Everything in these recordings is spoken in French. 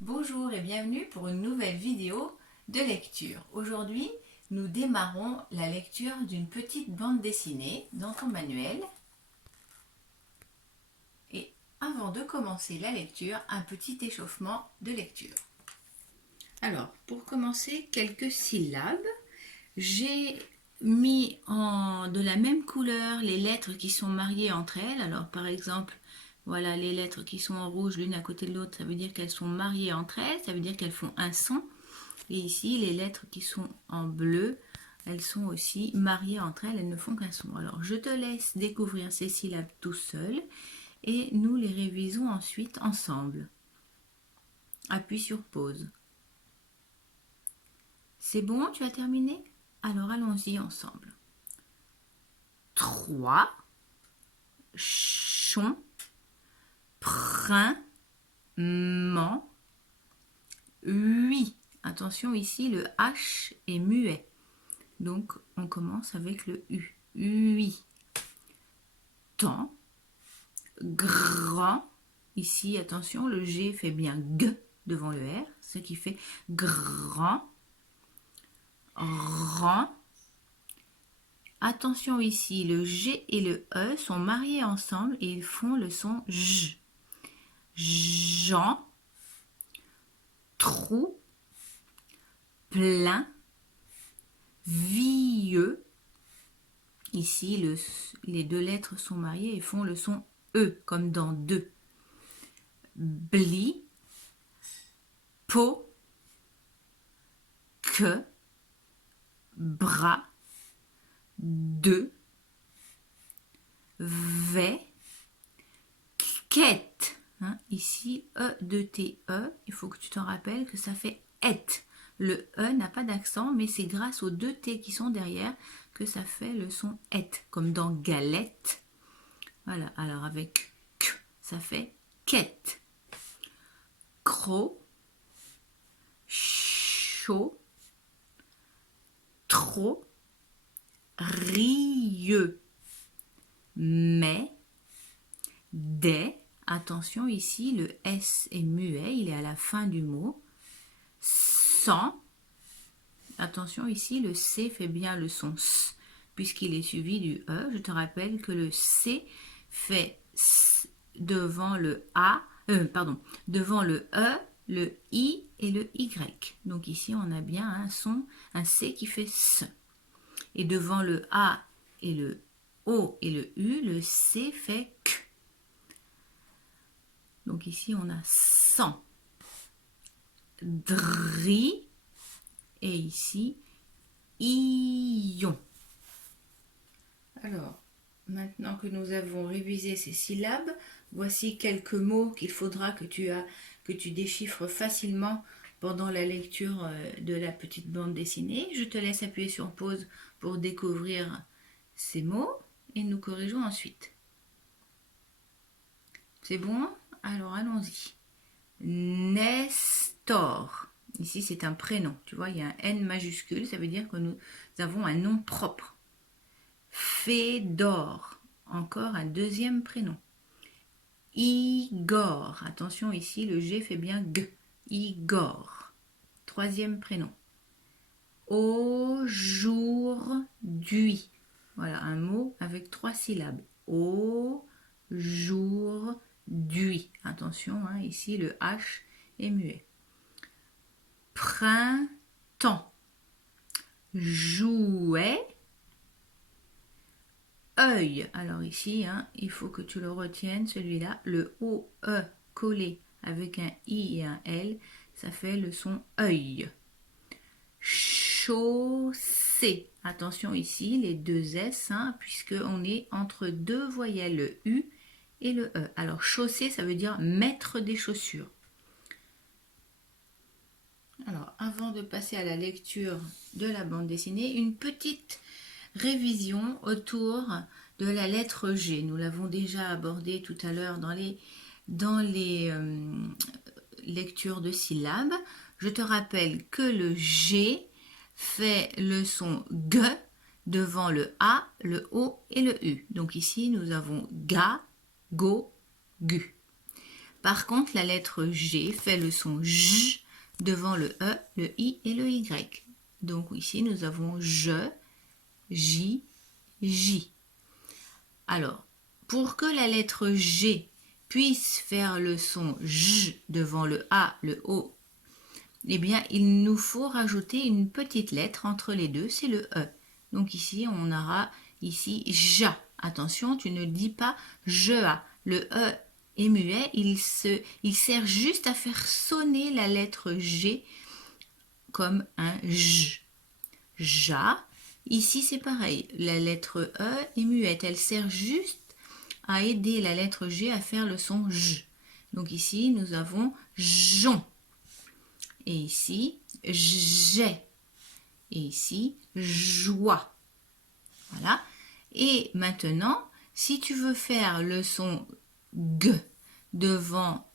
Bonjour et bienvenue pour une nouvelle vidéo de lecture. Aujourd'hui, nous démarrons la lecture d'une petite bande dessinée dans ton manuel. Et avant de commencer la lecture, un petit échauffement de lecture. Alors, pour commencer, quelques syllabes. J'ai mis de la même couleur les lettres qui sont mariées entre elles. Alors, par exemple, voilà les lettres qui sont en rouge l'une à côté de l'autre, ça veut dire qu'elles sont mariées entre elles, ça veut dire qu'elles font un son. Et ici, les lettres qui sont en bleu, elles sont aussi mariées entre elles, elles ne font qu'un son. Alors, je te laisse découvrir ces syllabes tout seul et nous les révisons ensuite ensemble. Appuie sur pause. C'est bon, tu as terminé? Alors, allons-y ensemble. 3, chon, prin, ment, 8. Attention ici, le H est muet. Donc, on commence avec le U. 8. Temps, grand. Ici, attention, le G fait bien G devant le R, ce qui fait grand, rang. Attention ici, le G et le E sont mariés ensemble et ils font le son J. Jean, trou, plein, vieux. Ici, les deux lettres sont mariées et font le son E, comme dans deux. Bli, peau, que, bras, de, vais, quête. Ici, E, 2 T, E, il faut que tu t'en rappelles que ça fait et. Le E n'a pas d'accent, mais c'est grâce aux 2 T qui sont derrière que ça fait le son et, comme dans galette. Voilà, alors avec K, ça fait quête. Croc, chaud, trop, rieux, mais, des. Attention ici, le S est muet, il est à la fin du mot. Sans. Attention ici, le C fait bien le son S, puisqu'il est suivi du E. Je te rappelle que le C fait S devant le A, devant le E, le I et le Y. Donc ici, on a bien un son, un C qui fait S. Et devant le A et le O et le U, le C fait K. Donc ici, on a 100. Dri. Et ici, ion. Alors, maintenant que nous avons révisé ces syllabes, voici quelques mots qu'il faudra que tu déchiffres facilement pendant la lecture de la petite bande dessinée. Je te laisse appuyer sur pause pour découvrir ces mots et nous corrigeons ensuite. C'est bon? Alors allons-y. Nestor. Ici, c'est un prénom. Tu vois, il y a un N majuscule. Ça veut dire que nous avons un nom propre. Fédor. Encore un deuxième prénom. Igor. Attention, ici, le G fait bien G. Igor. Troisième prénom. Aujourd'hui. Voilà, un mot avec 3 syllabes. Aujourd'hui. Attention, ici, le H est muet. Printemps. Jouet. Œil. Alors ici, il faut que tu le retiennes, celui-là. Le O-E collé avec un I et un L, ça fait le son œil. Chaussée. Attention ici, les deux S, puisqu'on est entre deux voyelles, le U et le E. Alors chaussée, ça veut dire mettre des chaussures. Alors, avant de passer à la lecture de la bande dessinée, une petite révision autour de la lettre G. Nous l'avons déjà abordé tout à l'heure dans les lectures de syllabes. Je te rappelle que le G fait le son G devant le A, le O et le U. Donc ici, nous avons ga, go, gu. Par contre, la lettre G fait le son J devant le E, le I et le Y. Donc ici, nous avons je, J, J. Alors, pour que la lettre G puisse faire le son J devant le A, le O, eh bien, il nous faut rajouter une petite lettre entre les deux, c'est le E. Donc ici, on aura ici ja. Attention, tu ne dis pas je a. Le E est muet, il sert juste à faire sonner la lettre G comme un J. Ja. Ici, c'est pareil. La lettre E est muette. Elle sert juste à aider la lettre G à faire le son J. Donc ici, nous avons jon. Et ici, j'ai. Et ici, joie. Voilà. Et maintenant, si tu veux faire le son G devant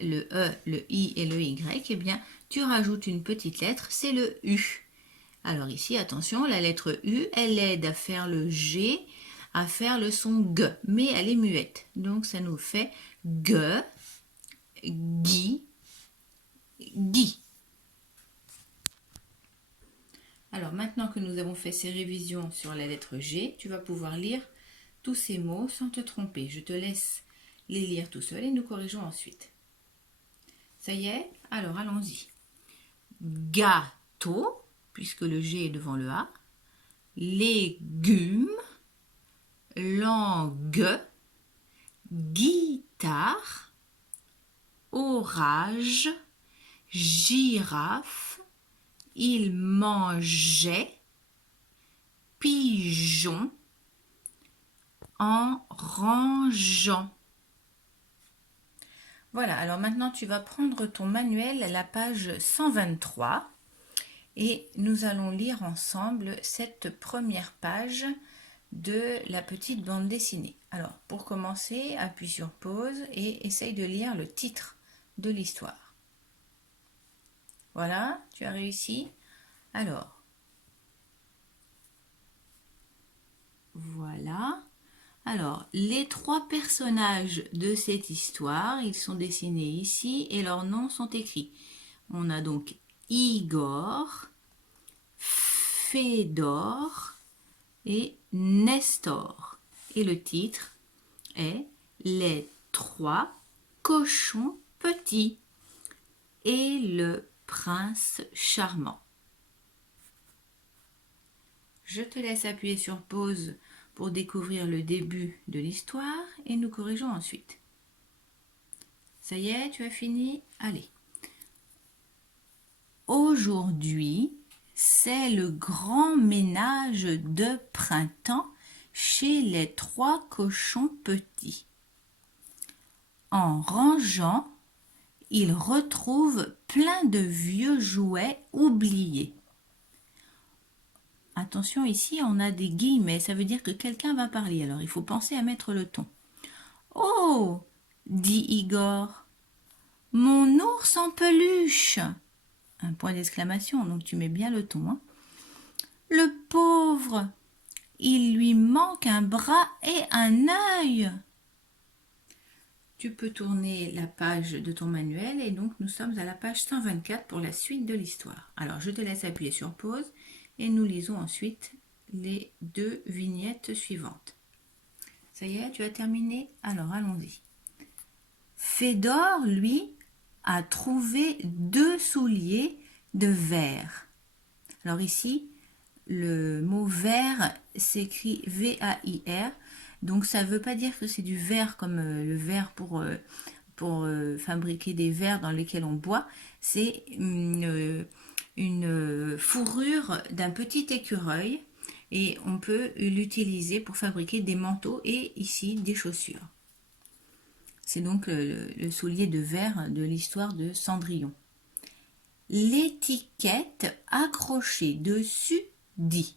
le E, le I et le Y, eh bien, tu rajoutes une petite lettre, c'est le U. Alors ici, attention, la lettre U, elle aide à faire le G, à faire le son G, mais elle est muette. Donc ça nous fait G, Gui, Gui. Alors maintenant que nous avons fait ces révisions sur la lettre G, tu vas pouvoir lire tous ces mots sans te tromper. Je te laisse les lire tout seul et nous corrigeons ensuite. Ça y est? Alors allons-y. Gâteau, puisque le G est devant le A. Légumes, langue, guitare, orage, girafe, il mangeait, pigeon, en rangeant. Voilà, alors maintenant tu vas prendre ton manuel à la page 123 et nous allons lire ensemble cette première page de la petite bande dessinée. Alors pour commencer, appuie sur pause et essaye de lire le titre de l'histoire. Voilà, tu as réussi. Alors, voilà. Alors, les trois personnages de cette histoire, ils sont dessinés ici et leurs noms sont écrits. On a donc Igor, Fédor et Nestor. Et le titre est Les trois cochons petits et le prince charmant. Je te laisse appuyer sur pause pour découvrir le début de l'histoire et nous corrigeons ensuite. Ça y est, tu as fini? Allez. Aujourd'hui, c'est le grand ménage de printemps chez les trois cochons petits. En rangeant, ils retrouvent plein de vieux jouets oubliés. Attention, ici, on a des guillemets, ça veut dire que quelqu'un va parler, alors il faut penser à mettre le ton. « Oh !» dit Igor. « Mon ours en peluche !» Un point d'exclamation, donc tu mets bien le ton. Hein. « Le pauvre, il lui manque un bras et un œil !» Tu peux tourner la page de ton manuel et donc nous sommes à la page 124 pour la suite de l'histoire. Alors je te laisse appuyer sur pause et nous lisons ensuite les deux vignettes suivantes. Ça y est, tu as terminé? Alors allons-y. Fédor, lui, a trouvé 2 souliers de verre. Alors ici, le mot verre s'écrit V-A-I-R. Donc ça ne veut pas dire que c'est du verre comme le verre pour fabriquer des verres dans lesquels on boit. C'est une fourrure d'un petit écureuil et on peut l'utiliser pour fabriquer des manteaux et ici des chaussures. C'est donc le soulier de verre de l'histoire de Cendrillon. L'étiquette accrochée dessus dit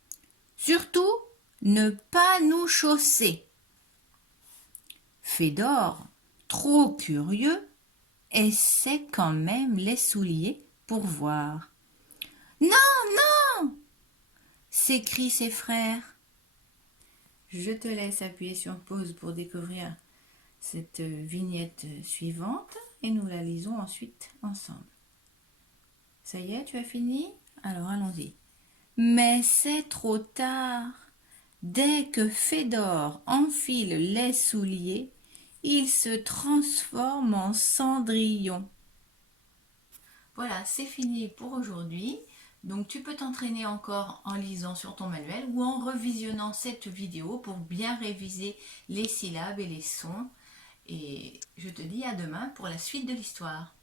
« Surtout, ne pas nous chausser ». Fédor, trop curieux, essaie quand même les souliers pour voir. « Non, non !» s'écrient ses frères. Je te laisse appuyer sur pause pour découvrir cette vignette suivante et nous la lisons ensuite ensemble. Ça y est, tu as fini? Alors allons-y. Mais c'est trop tard. Dès que Fédor enfile les souliers, il se transforme en Cendrillon. Voilà, c'est fini pour aujourd'hui. Donc tu peux t'entraîner encore en lisant sur ton manuel ou en revisionnant cette vidéo pour bien réviser les syllabes et les sons. Et je te dis à demain pour la suite de l'histoire.